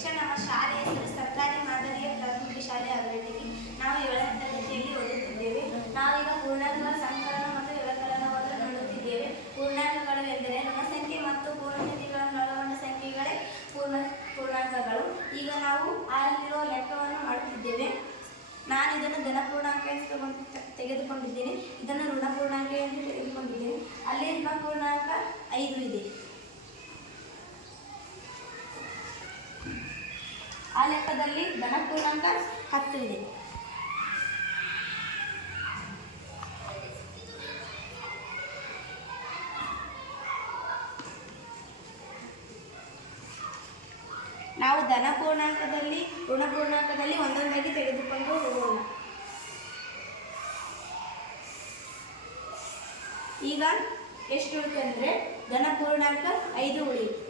ಶಿಕ್ಷಣ ನಮ್ಮ ಶಾಲೆಯ ಹೆಸರು ಸರ್ಕಾರಿ ಮಾದರಿಯ ಪ್ರಾಥಮಿಕ ಶಾಲೆ ಅಗರಟಗಿ. ನಾವು 7ನೇ ತರಗತಿಯಲ್ಲಿ ಓದುತ್ತಿದ್ದೇವೆ. ನಾವೀಗ ಪೂರ್ಣಾಂಕಗಳ ಸಂಕಲನ ಮತ್ತು ವ್ಯವಕಲನವನ್ನು ನೋಡುತ್ತಿದ್ದೇವೆ. ಪೂರ್ಣಾಂಕಗಳು ಎಂದರೆ ಋಣ ಸಂಖ್ಯೆ ಮತ್ತು ಪೂರ್ಣ ಸಂಖ್ಯೆಗಳನ್ನು ಒಳಗೊಂಡ ಸಂಖ್ಯೆಗಳೇ ಪೂರ್ಣಾಂಕಗಳು. ಈಗ ನಾವು ಅಲ್ಲಿರುವ ಲೆಕ್ಕವನ್ನು ಮಾಡುತ್ತಿದ್ದೇವೆ. ನಾನು ಇದನ್ನು ಧನಪೂರ್ಣಾಂಕ ಎಂದು ತೆಗೆದುಕೊಂಡಿದ್ದೇನೆ, ಇದನ್ನು ಋಣಪೂರ್ಣಾಂಕ ಎಂದು ತೆಗೆದುಕೊಂಡಿದ್ದೇನೆ. ಅಲ್ಲಿ ಋಣಪೂರ್ಣಾಂಕ 5 ಇದೆ. ಆ ಲೆಕ್ಕದಲ್ಲಿ ಧನಪೂರ್ಣಾಂಕ 10 ಇದೆ. ನಾವು ಧನಪೂರ್ಣಾಂಕದಲ್ಲಿ ಋಣಪೂರ್ಣಾಂಕದಲ್ಲಿ ಒಂದೊಂದಾಗಿ ತೆಗೆದುಕೊಂಡು ಹೋಗೋಣ. ಈಗ ಎಷ್ಟು ಉಳಿತಂದರೆ ಧನಪೂರ್ಣಾಂಕ 5 ಉಳಿಯಿತು.